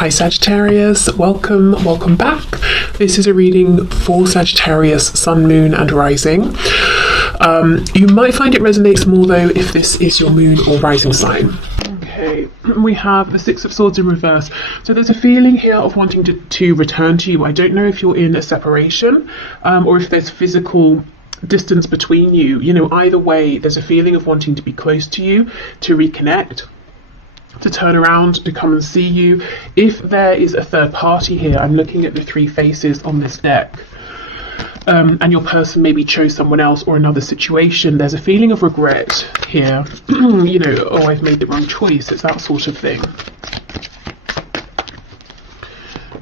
Hi Sagittarius, welcome back. This is a reading for Sagittarius, Sun, Moon and Rising. You might find it resonates more though if this is your moon or rising sign. Okay, we have the Six of Swords in reverse. So there's a feeling here of wanting to return to you. I don't know if you're in a separation or if there's physical distance between you. You know, either way, there's a feeling of wanting to be close to you, to reconnect, to turn around, to come and see you. If there is a third party here, I'm looking at the three faces on this deck, and your person maybe chose someone else or another situation, there's a feeling of regret here. You know, oh, I've made the wrong choice. It's that sort of thing.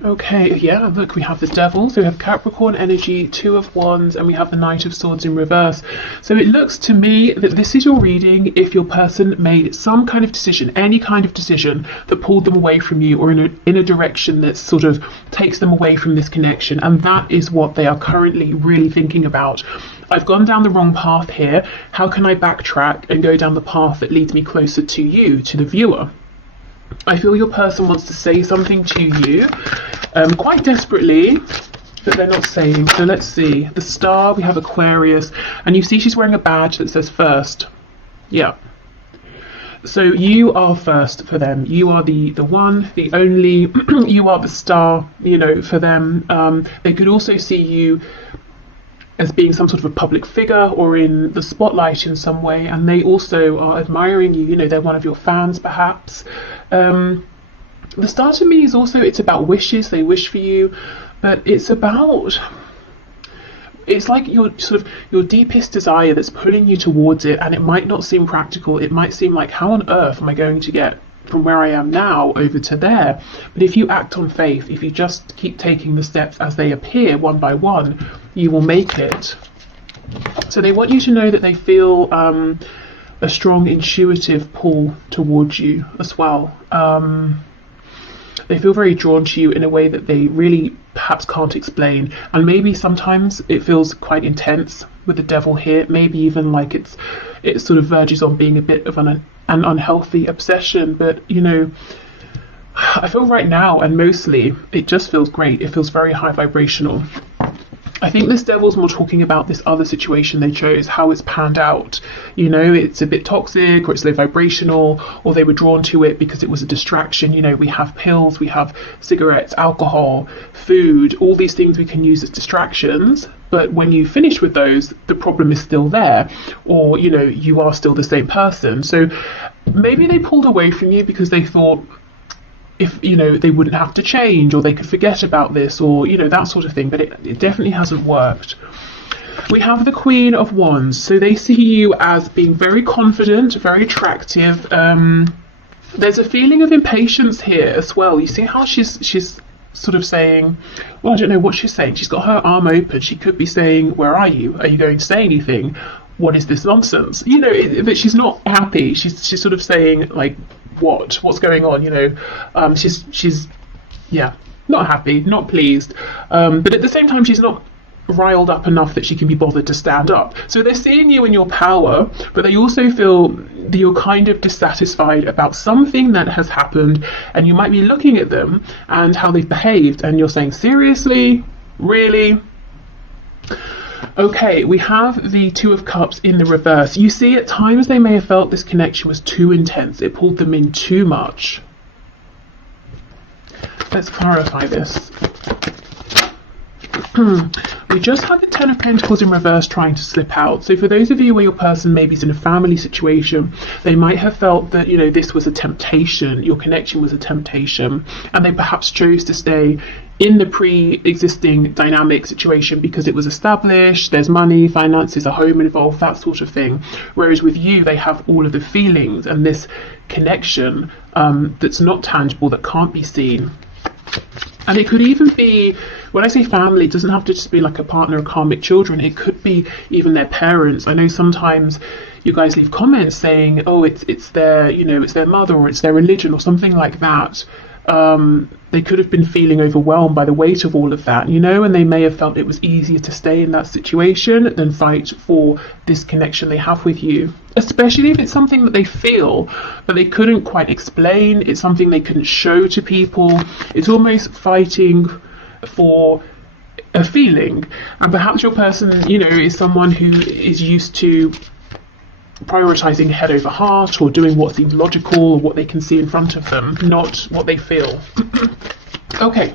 Okay, yeah, look, we have the Devil, so we have Capricorn energy, Two of Wands, and we have the Knight of Swords in reverse. So it looks to me that this is your reading if your person made some kind of decision, any kind of decision that pulled them away from you or in a direction that sort of takes them away from this connection, and that is what they are currently really thinking about. I've gone down the wrong path here. How can I backtrack and go down the path that leads me closer to you, to the viewer? I feel your person wants to say something to you quite desperately, but they're not saying. So let's see. The Star, we have Aquarius, and you see she's wearing a badge that says first. Yeah. So you are first for them. You are the one, the only. You are the star, you know, for them. They could also see you as being some sort of a public figure or in the spotlight in some way, and they also are admiring you. You know, they're one of your fans perhaps. The Star to me is also, it's about wishes. They wish for you, but it's like your deepest desire that's pulling you towards it, and it might not seem practical. It might seem like, how on earth am I going to get from where I am now over to there? But if you act on faith, if you just keep taking the steps as they appear one by one, you will make it. So they want you to know that they feel a strong intuitive pull towards you as well. They feel very drawn to you in a way that they really perhaps can't explain, and maybe sometimes it feels quite intense with the Devil here. Maybe even like it sort of verges on being a bit of an unhealthy obsession, but you know, I feel right now and mostly it just feels great. It feels very high vibrational. I think this Devil's more talking about this other situation they chose, how it's panned out. You know, it's a bit toxic, or it's low vibrational, or they were drawn to it because it was a distraction. You know, we have pills, we have cigarettes, alcohol, food, all these things we can use as distractions. But when you finish with those, the problem is still there, or, you know, you are still the same person. So maybe they pulled away from you because they thought, if, you know, they wouldn't have to change, or they could forget about this, or, you know, that sort of thing, but it definitely hasn't worked. We have the Queen of Wands, so they see you as being very confident, very attractive. There's a feeling of impatience here as well. You see how she's sort of saying, well, I don't know what she's saying. She's got her arm open. She could be saying, where are you? Are you going to say anything? What is this nonsense? You know, but she's not happy. She's sort of saying, like, what's going on? You know, she's yeah, not happy, not pleased, but at the same time she's not riled up enough that she can be bothered to stand up. So they're seeing you in your power, but they also feel that you're kind of dissatisfied about something that has happened, and you might be looking at them and how they've behaved, and you're saying, seriously, really? Okay, we have the Two of Cups in the reverse. You see, at times they may have felt this connection was too intense. It pulled them in too much. Let's clarify this. We just had the Ten of Pentacles in reverse trying to slip out. So for those of you where your person maybe is in a family situation, they might have felt that, you know, this was a temptation, your connection was a temptation, and they perhaps chose to stay in the pre-existing dynamic situation because it was established, there's money, finances, a home involved, that sort of thing. Whereas with you, they have all of the feelings and this connection that's not tangible, that can't be seen. And it could even be, when I say family, it doesn't have to just be like a partner or karmic children. It could be even their parents. I know sometimes you guys leave comments saying, oh, it's their, you know, it's their mother, or it's their religion, or something like that. They could have been feeling overwhelmed by the weight of all of that, you know, and they may have felt it was easier to stay in that situation than fight for this connection they have with you, especially if it's something that they feel but they couldn't quite explain. It's something they couldn't show to people. It's almost fighting for a feeling, and perhaps your person, you know, is someone who is used to prioritizing head over heart, or doing what seems logical or what they can see in front of them, not what they feel. Okay,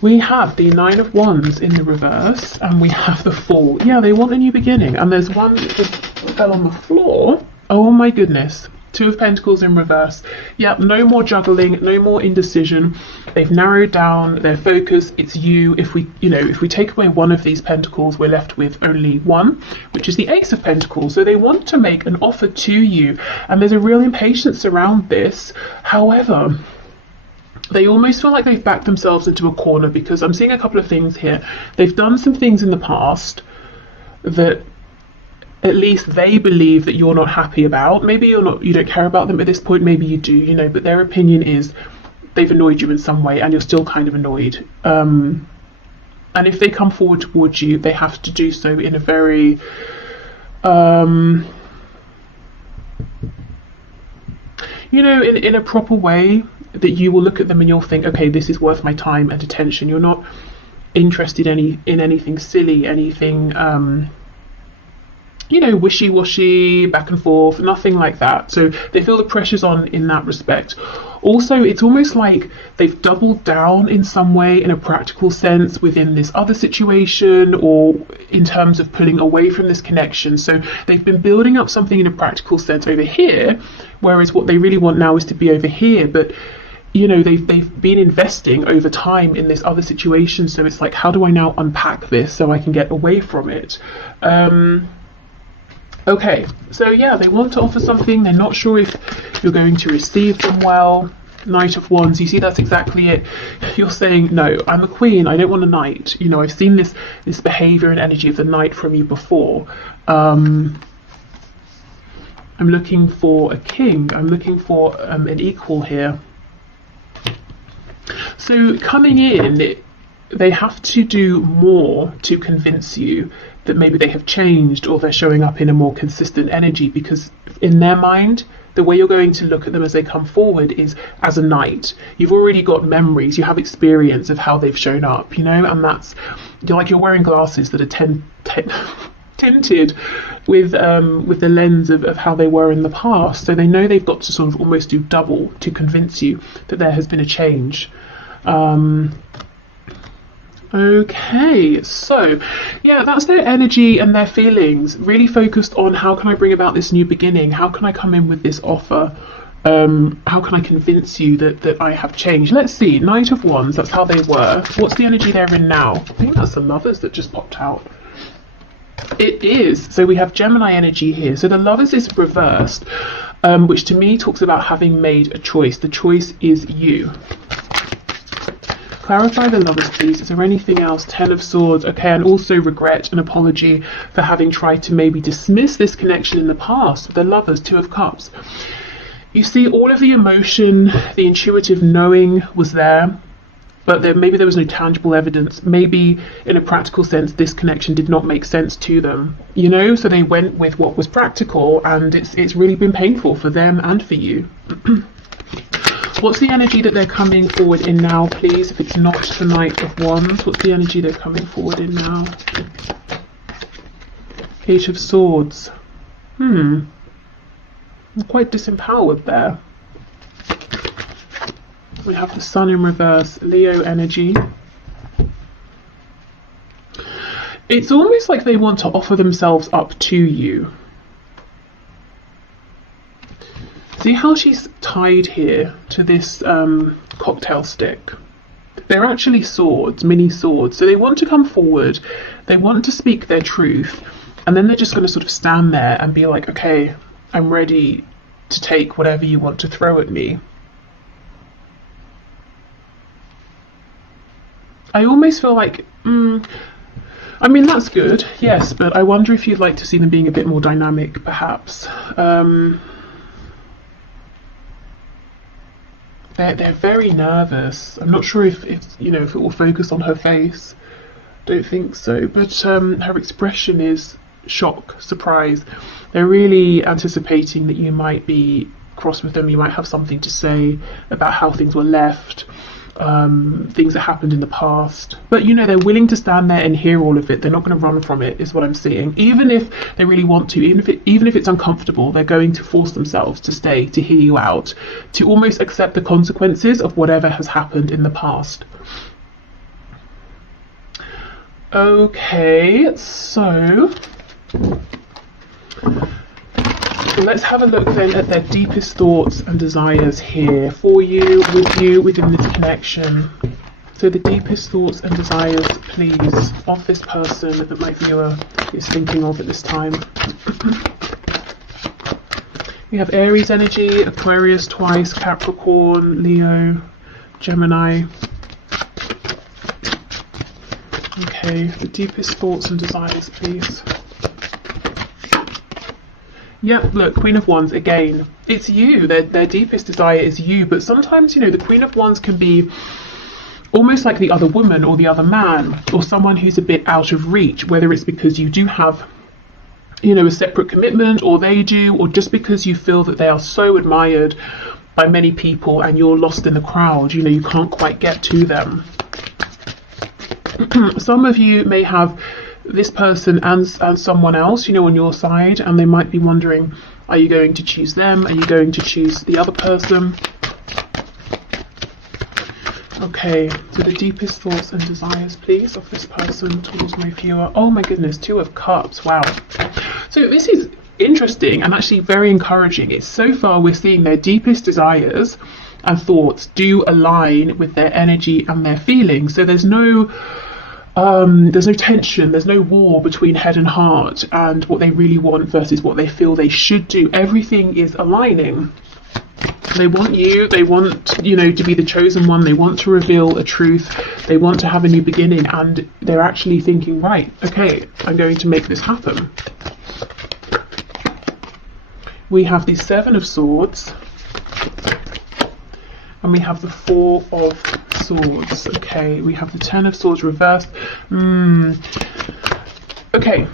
we have the Nine of Wands in the reverse, and we have the Fool. Yeah, they want a new beginning, and there's one that just fell on the floor. Oh my goodness. Two of Pentacles in reverse. Yeah, no more juggling, no more indecision. They've narrowed down their focus. It's you. If we take away one of these pentacles, we're left with only one, which is the Ace of Pentacles. So they want to make an offer to you, and there's a real impatience around this. However, they almost feel like they've backed themselves into a corner, because I'm seeing a couple of things here. They've done some things in the past that at least they believe that you're not happy about. Maybe you don't care about them at this point, maybe you do, you know, but their opinion is they've annoyed you in some way and you're still kind of annoyed. And if they come forward towards you, they have to do so in a very you know, in a proper way, that you will look at them and you'll think, okay, this is worth my time and attention. You're not interested in anything silly, anything you know, wishy-washy, back and forth, nothing like that. So they feel the pressure's on in that respect. Also, it's almost like they've doubled down in some way, in a practical sense, within this other situation, or in terms of pulling away from this connection. So they've been building up something in a practical sense over here, whereas what they really want now is to be over here. But you know, they've been investing over time in this other situation. So it's like, how do I now unpack this so I can get away from it? Okay, so yeah, they want to offer something. They're not sure if you're going to receive them well. Knight of Wands, you see, that's exactly it. You're saying, no, I'm a queen, I don't want a knight. You know, I've seen this behavior and energy of the knight from you before. I'm looking for a king. I'm looking for an equal here. So coming in, they have to do more to convince you that maybe they have changed, or they're showing up in a more consistent energy, because in their mind, the way you're going to look at them as they come forward is as a knight. You've already got memories, you have experience of how they've shown up, you know, and that's, you're wearing glasses that are tinted with the lens of how they were in the past. So they know they've got to sort of almost do double to convince you that there has been a change. Okay, so yeah, that's their energy and their feelings, really focused on how can I bring about this new beginning, how can I come in with this offer, how can I convince you that I have changed. Let's see, Knight of Wands, that's how they were. What's the energy they're in now? I think that's the Lovers that just popped out. It is. So we have Gemini energy here. So the Lovers is reversed, which to me talks about having made a choice. The choice is you. Clarify the Lovers, please. Is there anything else? Ten of Swords. Okay, and also regret and apology for having tried to maybe dismiss this connection in the past. The Lovers, Two of Cups. You see, all of the emotion, the intuitive knowing was there, but maybe there was no tangible evidence. Maybe in a practical sense, this connection did not make sense to them, you know, so they went with what was practical, and it's really been painful for them and for you. What's the energy that they're coming forward in now, please? If it's not the Knight of Wands, what's the energy they're coming forward in now? Eight of Swords. I'm quite disempowered there. We have the Sun in reverse, Leo energy. It's almost like they want to offer themselves up to you. See how she's tied here to this cocktail stick? They're actually swords, mini swords. So they want to come forward, they want to speak their truth, and then they're just going to sort of stand there and be like, okay, I'm ready to take whatever you want to throw at me. I almost feel like, I mean, that's good, yes, but I wonder if you'd like to see them being a bit more dynamic, perhaps. They're very nervous. I'm not sure if you know, if it will focus on her face. Don't think so. But her expression is shock, surprise. They're really anticipating that you might be cross with them. You might have something to say about how things were left, things that happened in the past. But you know, they're willing to stand there and hear all of it. They're not going to run from it, is what I'm seeing. Even if they really want to, even if it's uncomfortable, they're going to force themselves to stay, to hear you out, to almost accept the consequences of whatever has happened in the past. Okay, so let's have a look then at their deepest thoughts and desires here for you, with you, within this connection. So the deepest thoughts and desires, please, of this person that my viewer is thinking of at this time. We have Aries energy, Aquarius twice, Capricorn, Leo, Gemini. Okay, the deepest thoughts and desires, please. Yeah, look, Queen of Wands, again, it's you. Their deepest desire is you. But sometimes, you know, the Queen of Wands can be almost like the other woman or the other man, or someone who's a bit out of reach, whether it's because you do have, you know, a separate commitment, or they do, or just because you feel that they are so admired by many people and you're lost in the crowd, you know, you can't quite get to them. Some of you may have this person and someone else, you know, on your side, and they might be wondering, are you going to choose them? Are you going to choose the other person? Okay, so the deepest thoughts and desires, please, of this person towards my viewer. Oh my goodness, 2 of Cups, wow. So this is interesting and actually very encouraging. It's so far we're seeing their deepest desires and thoughts do align with their energy and their feelings. So there's no tension, there's no war between head and heart and what they really want versus what they feel they should do. Everything is aligning. They want you, they want, you know, to be the chosen one, they want to reveal a truth, they want to have a new beginning, and they're actually thinking, right, okay, I'm going to make this happen. We have the 7 of Swords, and we have the 4 of Swords. Okay, we have the 10 of Swords reversed. Okay,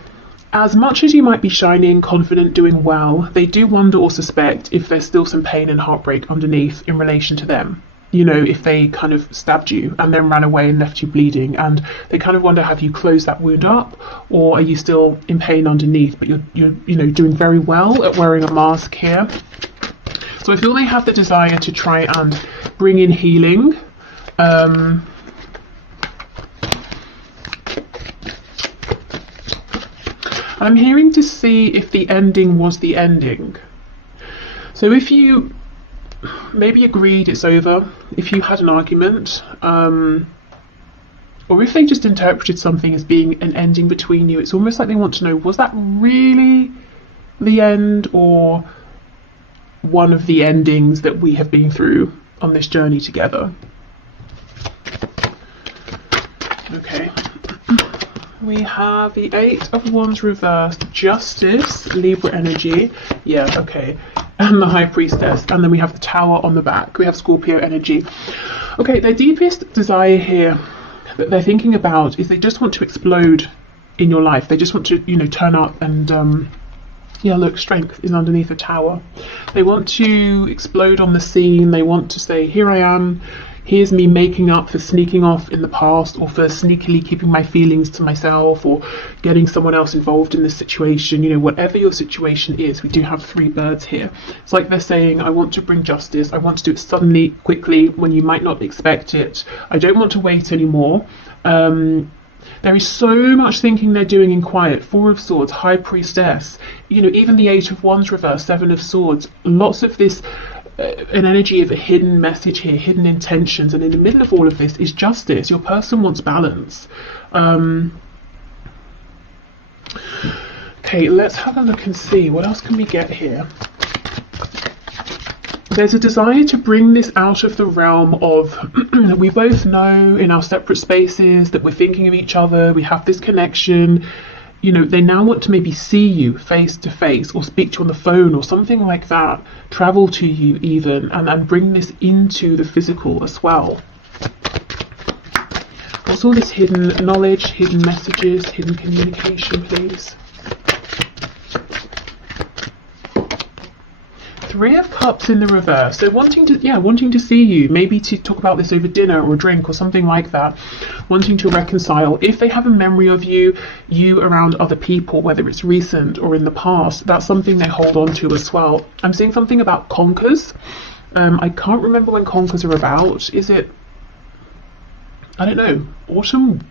as much as you might be shining, confident, doing well, they do wonder or suspect if there's still some pain and heartbreak underneath in relation to them. You know, if they kind of stabbed you and then ran away and left you bleeding, and they kind of wonder, have you closed that wound up, or are you still in pain underneath, but you're you know, doing very well at wearing a mask here. So I feel they have the desire to try and bring in healing. And I'm hearing to see if the ending was the ending. So if you maybe agreed it's over, if you had an argument, or if they just interpreted something as being an ending between you, it's almost like they want to know, was that really the end, or one of the endings that we have been through on this journey together? Okay. We have the 8 of Wands reversed, Justice, Libra energy, yeah, okay, and the High Priestess, and then we have the Tower on the back. We have Scorpio energy. Okay, their deepest desire here that they're thinking about is they just want to explode in your life. They just want to, you know, turn up and yeah, look, Strength is underneath the Tower. They want to explode on the scene. They want to say, here I am. Here's me making up for sneaking off in the past, or for sneakily keeping my feelings to myself, or getting someone else involved in this situation. You know, whatever your situation is, we do have 3 birds here. It's like they're saying, I want to bring justice. I want to do it suddenly, quickly, when you might not expect it. I don't want to wait anymore. There is so much thinking they're doing in quiet. 4 of Swords, High Priestess. You know, even the 8 of Wands reverse, 7 of Swords. Lots of this, an energy of a hidden message here, hidden intentions. And in the middle of all of this is justice. Your person wants balance. Okay, let's have a look and see. What else can we get here? There's a desire to bring this out of the realm of, we both know in our separate spaces that we're thinking of each other, we have this connection, you know, they now want to maybe see you face to face or speak to you on the phone or something like that, travel to you even, and bring this into the physical as well. What's all this hidden knowledge, hidden messages, hidden communication, please? Three of Cups in the reverse. So wanting to see you, maybe to talk about this over dinner or a drink or something like that, wanting to reconcile. If they have a memory of you around other people, whether it's recent or in the past, that's something they hold on to as well. I'm seeing something about conkers. I can't remember when conkers are about. Is it, I don't know, autumn?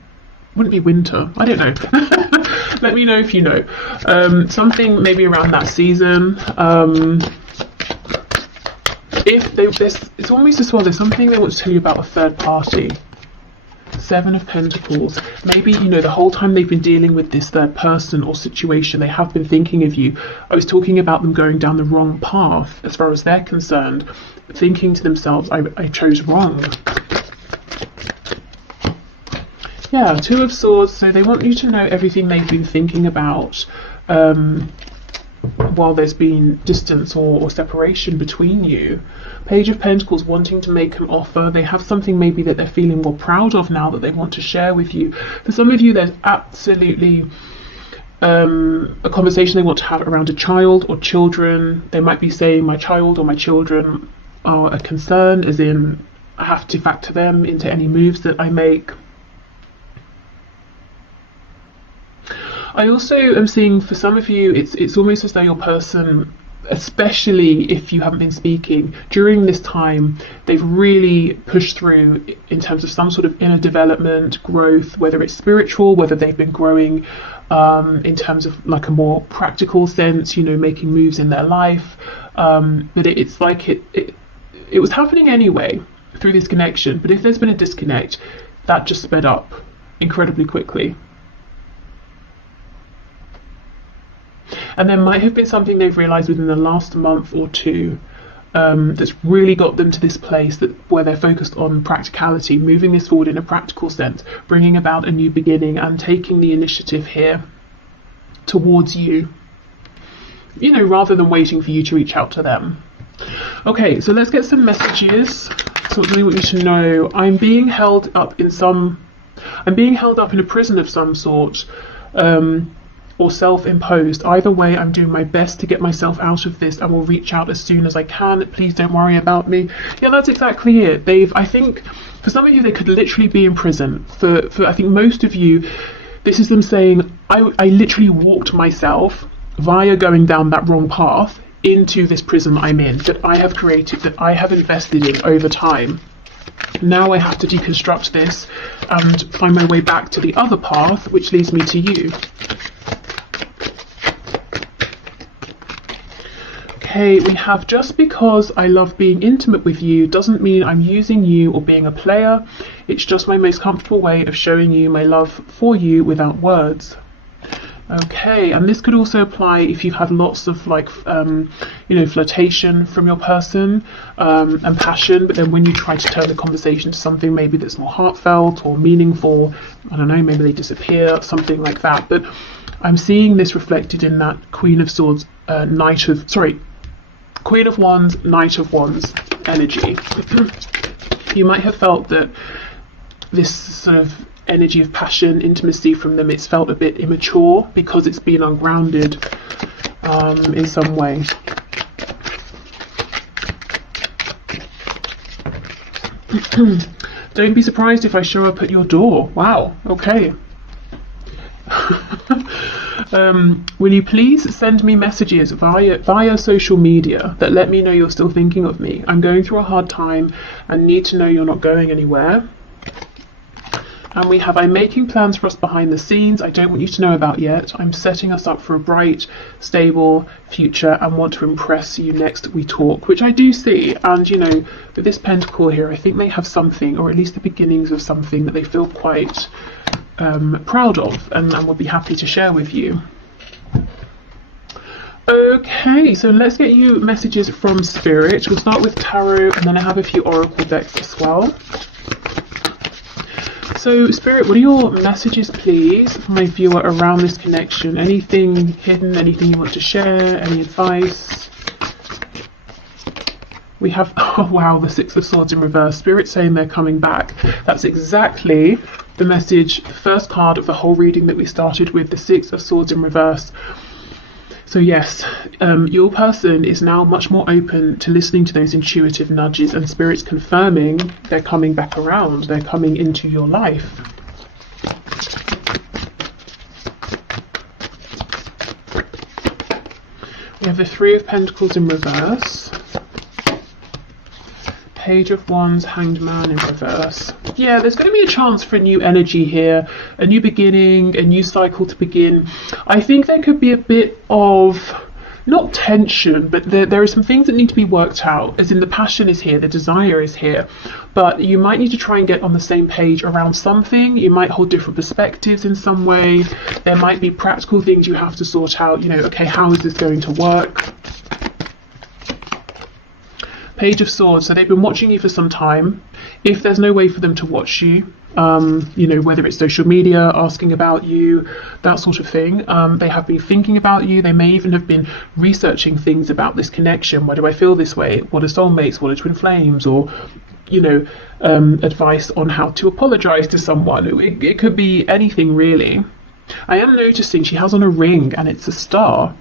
Wouldn't be winter. I don't know. Let me know if you know. Something maybe around that season. It's almost as well, there's something they want to tell you about a third party. Seven of Pentacles. Maybe, you know, the whole time they've been dealing with this third person or situation, they have been thinking of you. I was talking about them going down the wrong path as far as they're concerned, thinking to themselves, I chose wrong. Yeah, Two of Swords. So they want you to know everything they've been thinking about while there's been distance or separation between you. Page of Pentacles, wanting to make an offer. They have something maybe that they're feeling more proud of now that they want to share with you. For some of you, there's absolutely a conversation they want to have around a child or children. They might be saying, my child or my children are a concern, as in I have to factor them into any moves that I make. I also am seeing for some of you, it's almost as though your person, especially if you haven't been speaking, during this time, they've really pushed through in terms of some sort of inner development, growth, whether it's spiritual, whether they've been growing in terms of like a more practical sense, you know, making moves in their life. But it's like it was happening anyway through this connection. But if there's been a disconnect, that just sped up incredibly quickly. And there might have been something they've realised within the last month or two that's really got them to this place where they're focused on practicality, moving this forward in a practical sense, bringing about a new beginning and taking the initiative here towards you, you know, rather than waiting for you to reach out to them. Okay, so let's get some messages. So what do we want you to know? I'm being held up in a prison of some sort. Or self-imposed. Either way, I'm doing my best to get myself out of this and will reach out as soon as I can. Please don't worry about me. Yeah, that's exactly it. I think for some of you, they could literally be in prison. For I think most of you, this is them saying, I literally walked myself via going down that wrong path into this prison I'm in, that I have created, that I have invested in over time. Now I have to deconstruct this and find my way back to the other path, which leads me to you. Okay, we have, just because I love being intimate with you doesn't mean I'm using you or being a player. It's just my most comfortable way of showing you my love for you without words. Okay, and this could also apply if you've had lots of like, you know, flirtation from your person and passion, but then when you try to turn the conversation to something maybe that's more heartfelt or meaningful, I don't know, maybe they disappear, something like that. But I'm seeing this reflected in that Queen of Swords, Queen of Wands, Knight of Wands energy. You might have felt that this sort of energy of passion, intimacy from them, it's felt a bit immature because it's been ungrounded in some way. Don't be surprised if I show up at your door. Wow, okay. Will you please send me messages via social media that let me know you're still thinking of me? I'm going through a hard time and need to know you're not going anywhere. And we have, I'm making plans for us behind the scenes I don't want you to know about yet. I'm setting us up for a bright, stable future and want to impress you next we talk, which I do see. And, you know, with this pentacle here, I think they have something, or at least the beginnings of something that they feel quite proud of and would be happy to share with you. Okay, so let's get you messages from Spirit. We'll start with Tarot and then I have a few Oracle decks as well. So, Spirit, what are your messages, please, for my viewer around this connection? Anything hidden, anything you want to share, any advice? We have, oh wow, the Six of Swords in reverse. Spirit saying they're coming back. That's exactly the message, the first card of the whole reading that we started with, the Six of Swords in reverse. So yes, your person is now much more open to listening to those intuitive nudges, and Spirit's confirming they're coming back around. They're coming into your life. We have the Three of Pentacles in reverse. Page of Wands, Hanged Man in reverse. Yeah, there's going to be a chance for a new energy here, a new beginning, a new cycle to begin. I think there could be a bit of, not tension, but there are some things that need to be worked out, as in the passion is here, the desire is here, but you might need to try and get on the same page around something. You might hold different perspectives in some way. There might be practical things you have to sort out, you know, okay, how is this going to work? Page of Swords, so they've been watching you for some time. If there's no way for them to watch you, you know, whether it's social media, asking about you, that sort of thing, they have been thinking about you. They may even have been researching things about this connection. Why do I feel this way? What are soulmates? What are twin flames? Or, you know, advice on how to apologize to someone. It could be anything really. I am noticing she has on a ring and it's a star.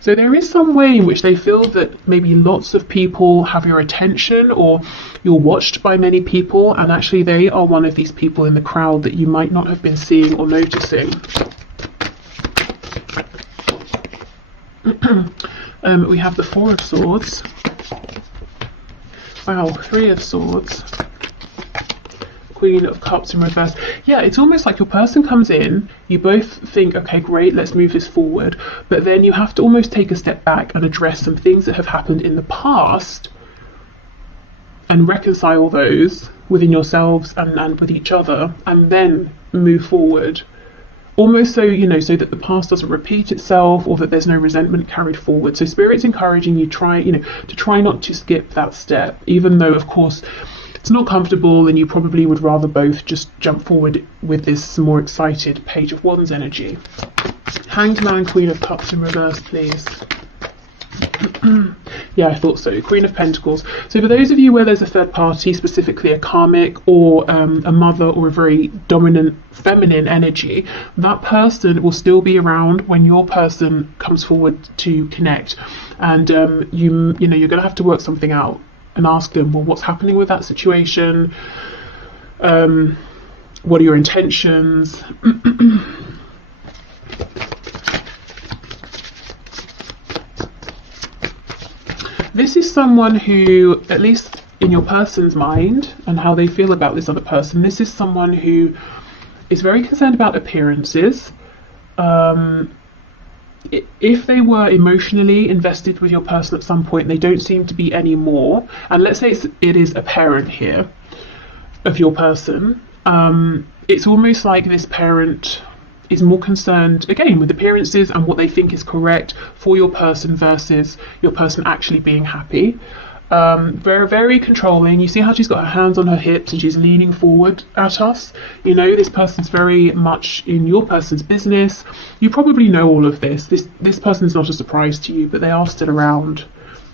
So there is some way in which they feel that maybe lots of people have your attention, or you're watched by many people, and actually they are one of these people in the crowd that you might not have been seeing or noticing. We have the Four of Swords. Wow, Three of Swords. Queen of Cups in reverse. Yeah, it's almost like your person comes in, you both think, okay, great, let's move this forward, but then you have to almost take a step back and address some things that have happened in the past and reconcile those within yourselves and with each other, and then move forward. Almost so, you know, so that the past doesn't repeat itself, or that there's no resentment carried forward. So Spirit's encouraging you to try not to skip that step, even though, of course, it's not comfortable, and you probably would rather both just jump forward with this more excited Page of Wands energy. Hanged Man, Queen of Cups in reverse, please. Yeah, I thought so. Queen of Pentacles. So for those of you where there's a third party, specifically a karmic or a mother or a very dominant feminine energy, that person will still be around when your person comes forward to connect. And you know, you're going to have to work something out and ask them, well, what's happening with that situation? What are your intentions? This is someone who, at least in your person's mind and how they feel about this other person, this is someone who is very concerned about appearances. If they were emotionally invested with your person at some point, they don't seem to be anymore. And let's say it is a parent here of your person. It's almost like this parent is more concerned, again, with appearances and what they think is correct for your person versus your person actually being happy. Very, very controlling. You see how she's got her hands on her hips and she's leaning forward at us. You know, this person's very much in your person's business. You probably know all of this. This person's not a surprise to you, but they are still around.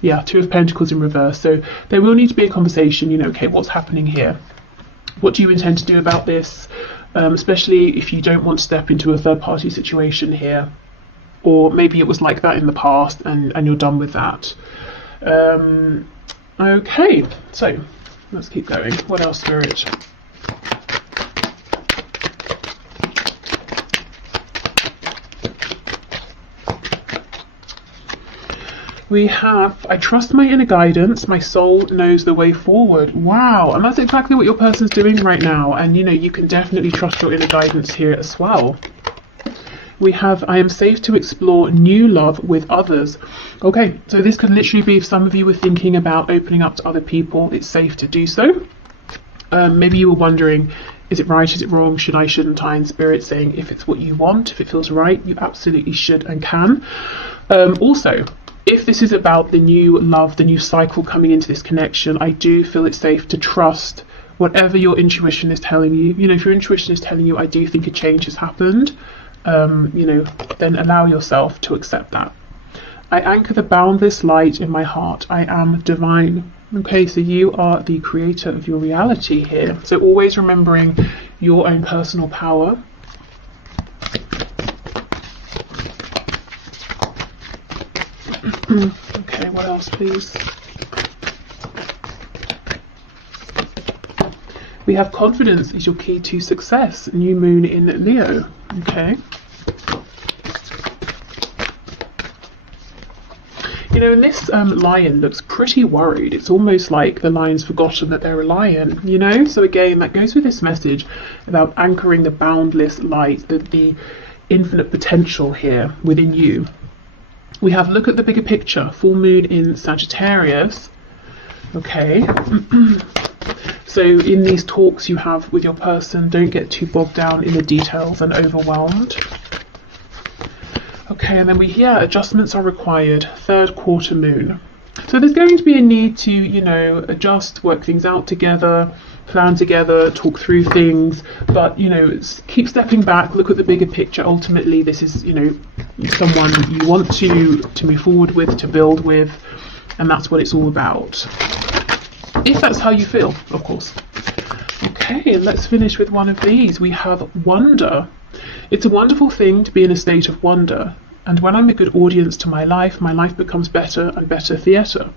Yeah, Two of Pentacles in reverse. So there will need to be a conversation, you know, okay, what's happening here? What do you intend to do about this? Especially if you don't want to step into a third party situation here. Or maybe it was like that in the past and you're done with that. Okay, so let's keep going. What else, Spirit? We have, I trust my inner guidance, my soul knows the way forward. Wow, and that's exactly what your person's doing right now. And you know, you can definitely trust your inner guidance here as well. We have, I am safe to explore new love with others. Okay, so this could literally be if some of you were thinking about opening up to other people, it's safe to do so. Maybe you were wondering, is it right, is it wrong, shouldn't I? And Spirit saying, if it's what you want, if it feels right, you absolutely should and can. Also, if this is about the new love, the new cycle coming into this connection, I do feel it's safe to trust whatever your intuition is telling you. You know, if your intuition is telling you, I do think a change has happened, you know, then allow yourself to accept that. I anchor the boundless light in my heart. I am divine. Okay, so you are the creator of your reality here. So always remembering your own personal power. Okay, what else, please? We have confidence is your key to success. New moon in Leo. Okay. You know, and this lion looks pretty worried. It's almost like the lion's forgotten that they're a lion, you know? So again, that goes with this message about anchoring the boundless light, the infinite potential here within you. We have look at the bigger picture, full moon in Sagittarius. Okay. So in these talks you have with your person, don't get too bogged down in the details and overwhelmed. Okay, and then adjustments are required. Third quarter moon. So there's going to be a need to, you know, adjust, work things out together, plan together, talk through things, but, you know, keep stepping back, look at the bigger picture. Ultimately, this is, you know, someone you want to move forward with, to build with, and that's what it's all about. If that's how you feel, of course. Okay, and let's finish with one of these. We have wonder. It's a wonderful thing to be in a state of wonder, and when I'm a good audience to my life becomes better and better theatre.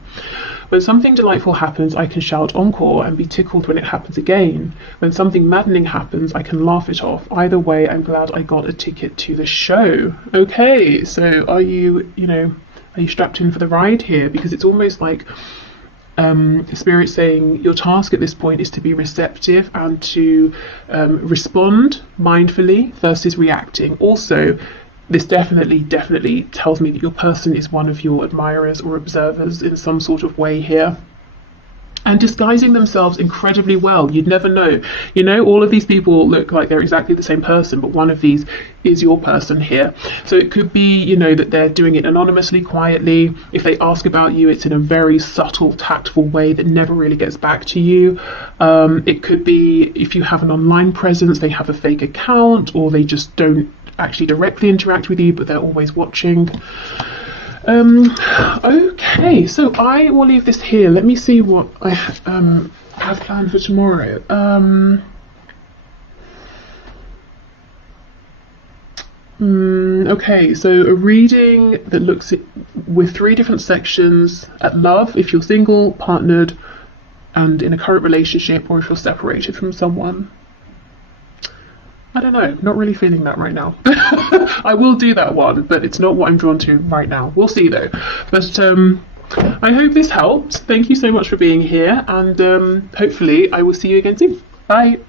When something delightful happens, I can shout encore and be tickled when it happens again. When something maddening happens, I can laugh it off. Either way, I'm glad I got a ticket to the show. Okay, so are you strapped in for the ride here? Because it's almost like Spirit saying your task at this point is to be receptive and to respond mindfully versus reacting. Also, this definitely tells me that your person is one of your admirers or observers in some sort of way here, and disguising themselves incredibly well. You'd never know. You know, all of these people look like they're exactly the same person, but one of these is your person here. So it could be, you know, that they're doing it anonymously, quietly. If they ask about you, it's in a very subtle, tactful way that never really gets back to you. It could be, if you have an online presence, they have a fake account, or they just don't actually directly interact with you, but they're always watching. Okay, so I will leave this here. Let me see what I have planned for tomorrow. Okay, so a reading that looks with 3 different sections at love, if you're single, partnered, and in a current relationship, or if you're separated from someone. I don't know, not really feeling that right now. I will do that one, but it's not what I'm drawn to right now. We'll see though. But I hope this helped. Thank you so much for being here, and hopefully I will see you again soon. Bye.